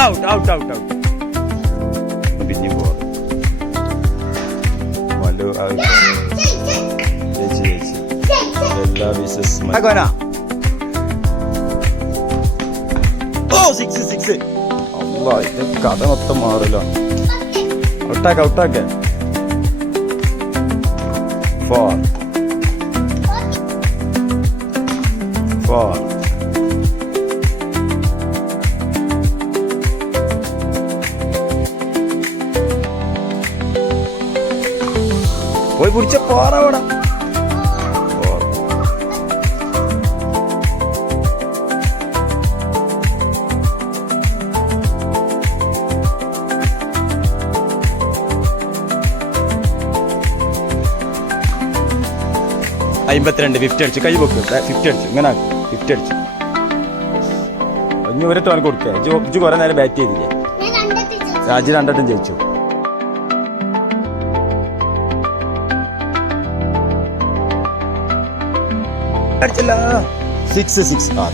Out out out out. പിന്നെയും പോവാം. മല്ലു ചേച്ചി എല്ലാ വിസസ് സിക്സ്. അല്ലാ, ഇത് കഥ മൊത്തം മാറില്ല. ഔട്ടാക്കെ. 4 പോയി പിടിച്ച പോറവിടെ. $52 50 അടിച്ചു. കൈ വെക്ക്. 50 അടിച്ചു. ഇങ്ങനെ 50 അടിച്ചു. ഇനി ഒരു ടോൺ കൊടുക്കുക. ഇജ്ജ് കുറെ നേരം ബാറ്റ് ചെയ്തില്ലേ? രാജ് 2 വട്ടം ജയിച്ചു. അടിച്ചില്ല. 6 ആ